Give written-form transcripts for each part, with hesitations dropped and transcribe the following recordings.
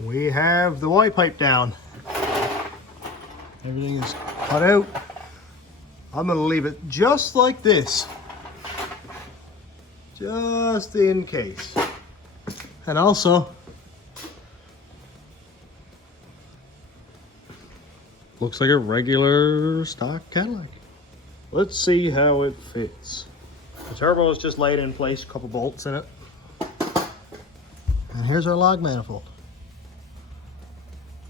we have the Y pipe down. Everything is cut out. I'm gonna leave it just like this, just in case. And also, looks like a regular stock Cassillac. Let's see how it fits. The turbo is just laid in place, a couple bolts in it. And here's our log manifold.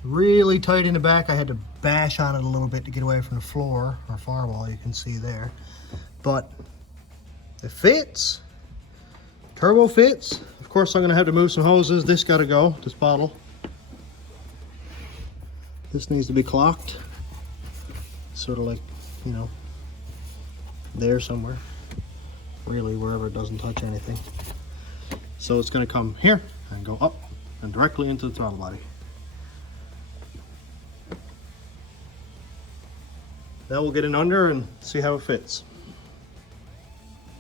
Really tight in the back. I had to bash on it a little bit to get away from the floor or firewall, you can see there. But it fits. Turbo fits. Of course, I'm gonna have to move some hoses. This gotta go, this bottle. This needs to be clocked. Sort of like, you know, there somewhere. Really, wherever it doesn't touch anything. So it's gonna come here and go up and directly into the throttle body. Now we'll get in under and see how it fits.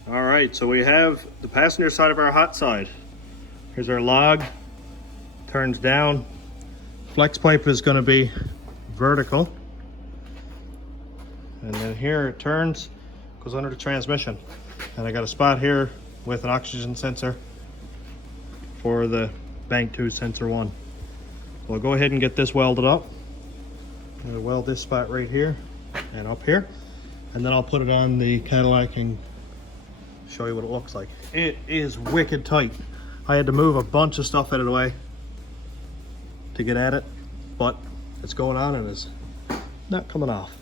All right, so we have the passenger side of our hot side. Here's our log, turns down. Flex pipe is gonna be vertical. And then here it turns, goes under the transmission. And I got a spot here with an oxygen sensor for the bank 2 sensor 1. We'll go ahead and get this welded up. I'm gonna weld this spot right here and up here, and then I'll put it on the Cassillac and show you what it looks like. It is wicked tight. I had to move a bunch of stuff out of the way to get at it, but it's going on and it's not coming off.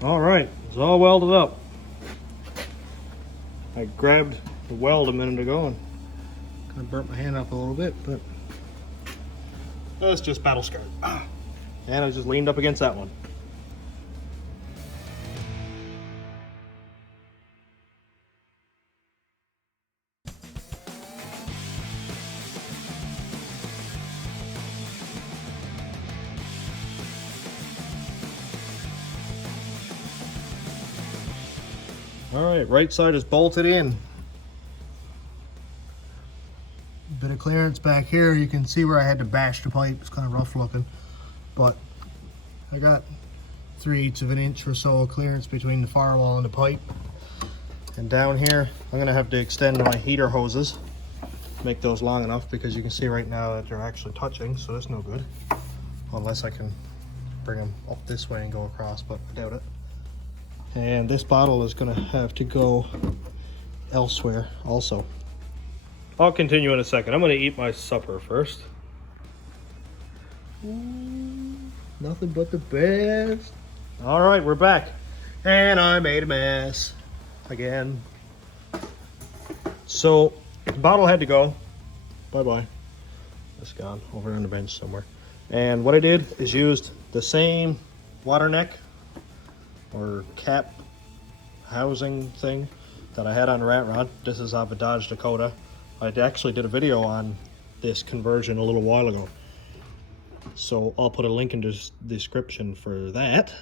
All right, it's all welded up. I grabbed the weld a minute ago and kind of burnt my hand up a little bit, but that's just battle scarred. And I just leaned up against that one. All right, right side is bolted in. Bit of clearance back here. You can see where I had to bash the pipe. It's kind of rough looking, but I got 3/8 of an inch or so of clearance between the firewall and the pipe. And down here, I'm gonna have to extend my heater hoses, make those long enough, because you can see right now that they're actually touching, so that's no good. Unless I can bring them up this way and go across, but I doubt it. And this bottle is gonna have to go elsewhere also. I'll continue in a second. I'm gonna eat my supper first. Nothing but the best. All right, we're back. And I made a mess again. So the bottle had to go. Bye-bye. It's gone over on the bench somewhere. And what I did is used the same water neck or cap housing thing that I had on the rat rod. This is off a Dodge Dakota. I actually did a video on this conversion a little while ago, so I'll put a link in the description for that.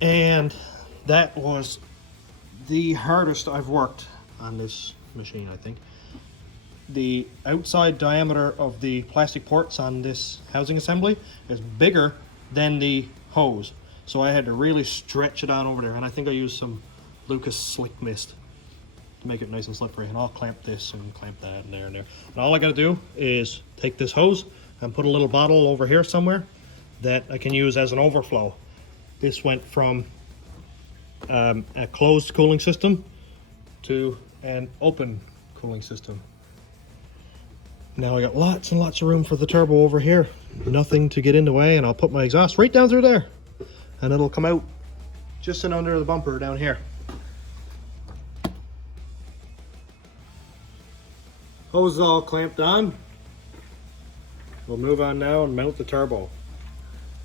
And that was the hardest I've worked on this machine, I think. The outside diameter of the plastic ports on this housing assembly is bigger than the hose. So I had to really stretch it on over there, and I think I used some Lucas Slick Mist to make it nice and slippery. And I'll clamp this and clamp that and there and there. And all I gotta do is take this hose and put a little bottle over here somewhere that I can use as an overflow. This went from a closed cooling system to an open cooling system. Now I got lots and lots of room for the turbo over here. Nothing to get in the way, and I'll put my exhaust right down through there. And it'll come out just in under the bumper down here. Hose is all clamped on. We'll move on now and mount the turbo.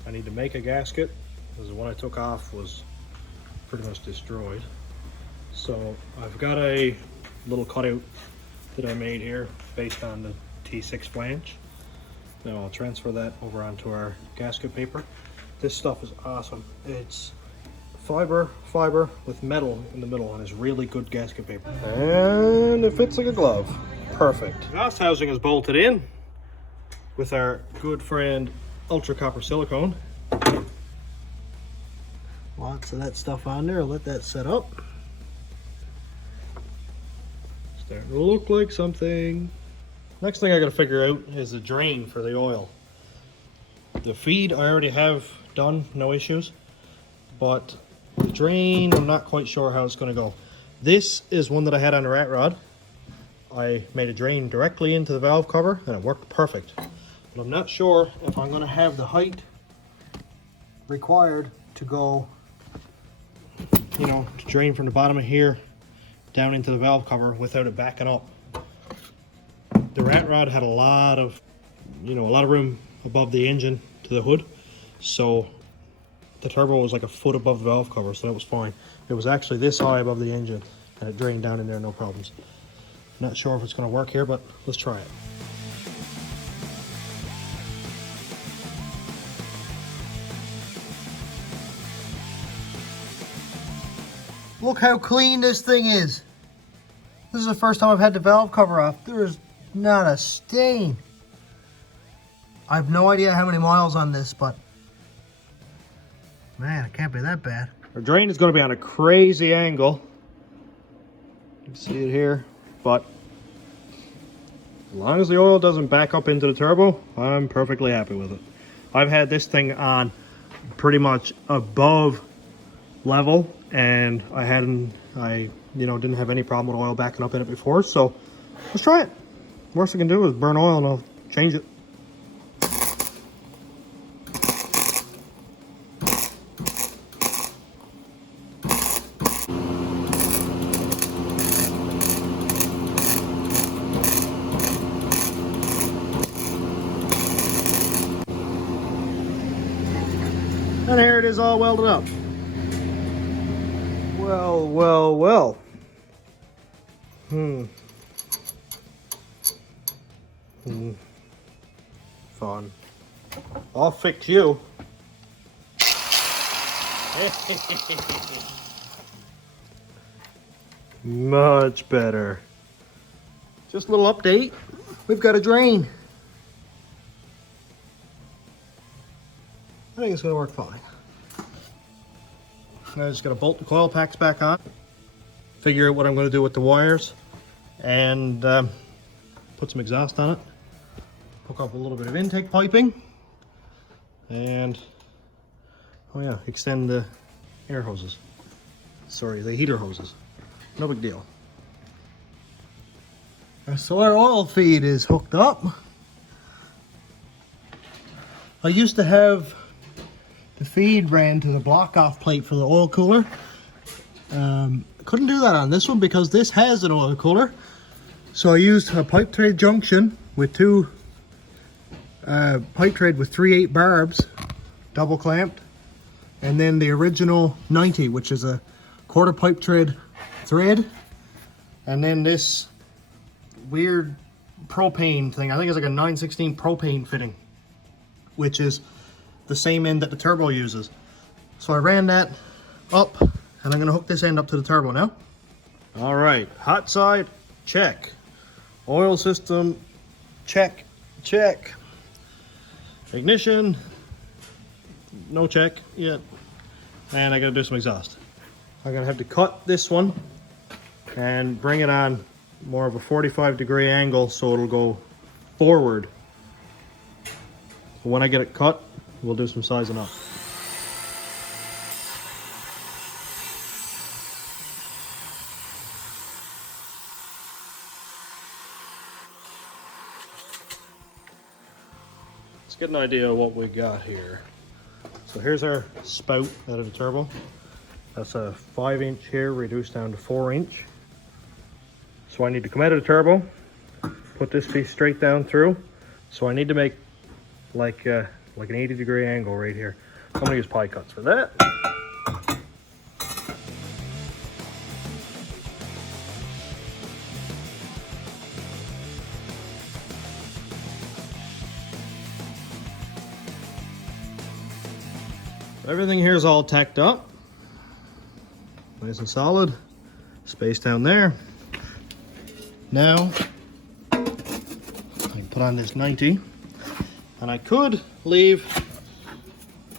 I need to make a gasket because the one I took off was pretty much destroyed. So I've got a little cutout that I made here based on the T6 flange. Now I'll transfer that over onto our gasket paper. This stuff is awesome. It's fiber with metal in the middle, and it's really good gasket paper. And it fits like a glove. Perfect. Exhaust housing is bolted in with our good friend ultra copper silicone. Lots of that stuff on there. I'll let that set up. Starting to look like something. Next thing I gotta figure out is the drain for the oil. The feed I already have done, no issues. But the drain, I'm not quite sure how it's gonna go. This is one that I had on a rat rod. I made a drain directly into the valve cover and it worked perfect. But I'm not sure if I'm gonna have the height required to go, you know, to drain from the bottom of here down into the valve cover without it backing up. The rat rod had a lot of room above the engine to the hood, so the turbo was like a foot above the valve cover, so that was fine. It was actually this high above the engine and it drained down in there, no problems. Not sure if it's going to work here, but let's try it. Look how clean this thing is. This is the first time I've had the valve cover off. There is not a stain. I have no idea how many miles on this, but man, it can't be that bad. Our drain is going to be on a crazy angle. You can see it here, but as long as the oil doesn't back up into the turbo, I'm perfectly happy with it. I've had this thing on pretty much above level, and I didn't have any problem with oil backing up in it before, so let's try it. Worst I can do is burn oil and I'll change it. And here it is, all welded up. Well. Fun. I'll fix you. Much better. Just a little update. We've got a drain. I think it's going to work fine. I just got to bolt the coil packs back on, figure out what I'm going to do with the wires, and put some exhaust on it, hook up a little bit of intake piping, and oh yeah, extend the air hoses. Sorry, the heater hoses. No big deal. So our oil feed is hooked up. I used to have the feed ran to the block-off plate for the oil cooler. Couldn't do that on this one because this has an oil cooler. So I used a pipe trade junction with two pipe trade with 3/8 barbs, double clamped, and then the original 90, which is a quarter pipe trade thread, and then this weird propane thing. I think it's like a 9/16 propane fitting, which is the same end that the turbo uses. So I ran that up, and I'm gonna hook this end up to the turbo now. All right, hot side, check. Oil system, check. Ignition, no check yet. And I gotta do some exhaust. I'm gonna have to cut this one and bring it on more of a 45-degree angle so it'll go forward. When I get it cut, we'll do some sizing up. Let's get an idea of what we got here. So here's our spout out of the turbo. That's a 5-inch here reduced down to 4-inch. So I need to come out of the turbo, put this piece straight down through. So I need to make like an 80-degree angle right here. I'm gonna use pie cuts for that. Everything here is all tacked up. Nice and solid. Space down there. Now, I can put on this 90. And I could leave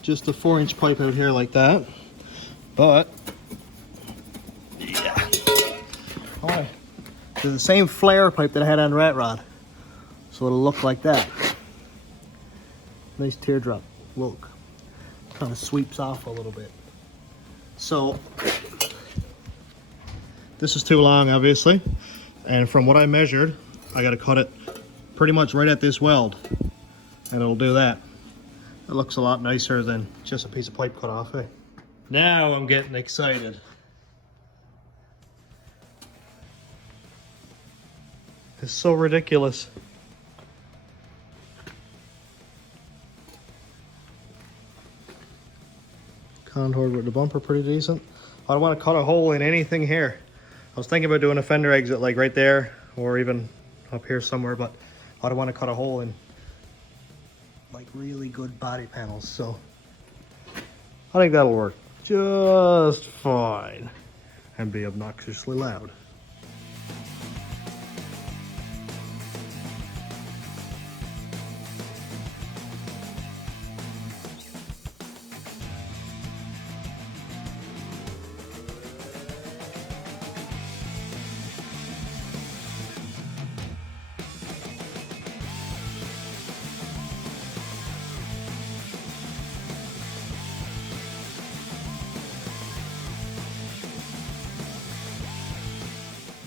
just a 4-inch pipe out here like that. But, yeah. Alright. There's the same flare pipe that I had on Rat Rod. So it'll look like that. Nice teardrop look. Kind of sweeps off a little bit. So this is too long, obviously, and from what I measured, I got to cut it pretty much right at this weld, and it'll do that. It looks a lot nicer than just a piece of pipe cut off. Now I'm getting excited. It's so ridiculous. Contoured with the bumper pretty decent. I don't want to cut a hole in anything here. I was thinking about doing a fender exit like right there or even up here somewhere, but I don't want to cut a hole in like really good body panels, so I think that'll work just fine and be obnoxiously loud.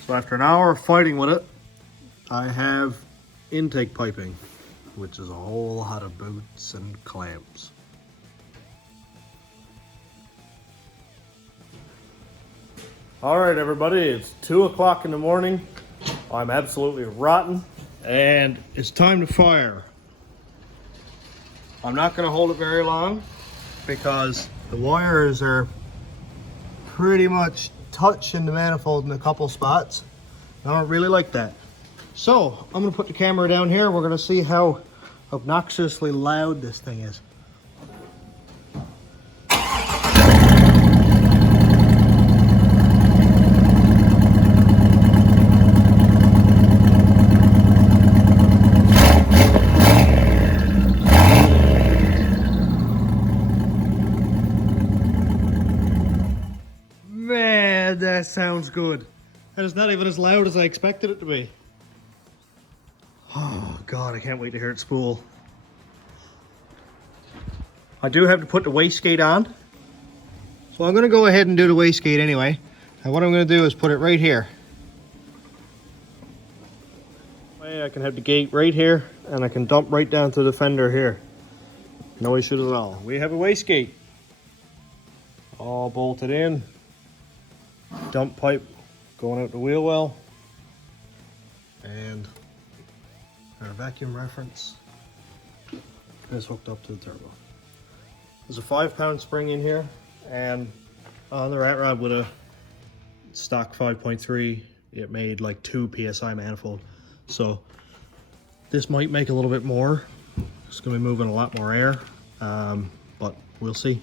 So after an hour of fighting with it, I have intake piping, which is a whole lot of boots and clamps. All right, everybody, it's 2 o'clock in the morning. I'm absolutely rotten, and it's time to fire. I'm not gonna hold it very long because the wires are pretty much touching the manifold in a couple spots. I don't really like that. So I'm gonna put the camera down here. We're gonna see how obnoxiously loud this thing is. Man, that sounds good. And it's not even as loud as I expected it to be. Oh God, I can't wait to hear it spool. I do have to put the wastegate on. So I'm gonna go ahead and do the wastegate anyway. And what I'm gonna do is put it right here. I can have the gate right here and I can dump right down to the fender here. No issues at all. We have a wastegate. All bolted in. Dump pipe going out the wheel well. And our vacuum reference is hooked up to the turbo. There's a 5-pound spring in here, and on the rat rod with a stock 5.3, it made like 2 PSI manifold. So this might make a little bit more. It's gonna be moving a lot more air, but we'll see.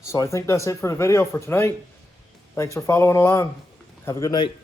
So I think that's it for the video for tonight. Thanks for following along. Have a good night.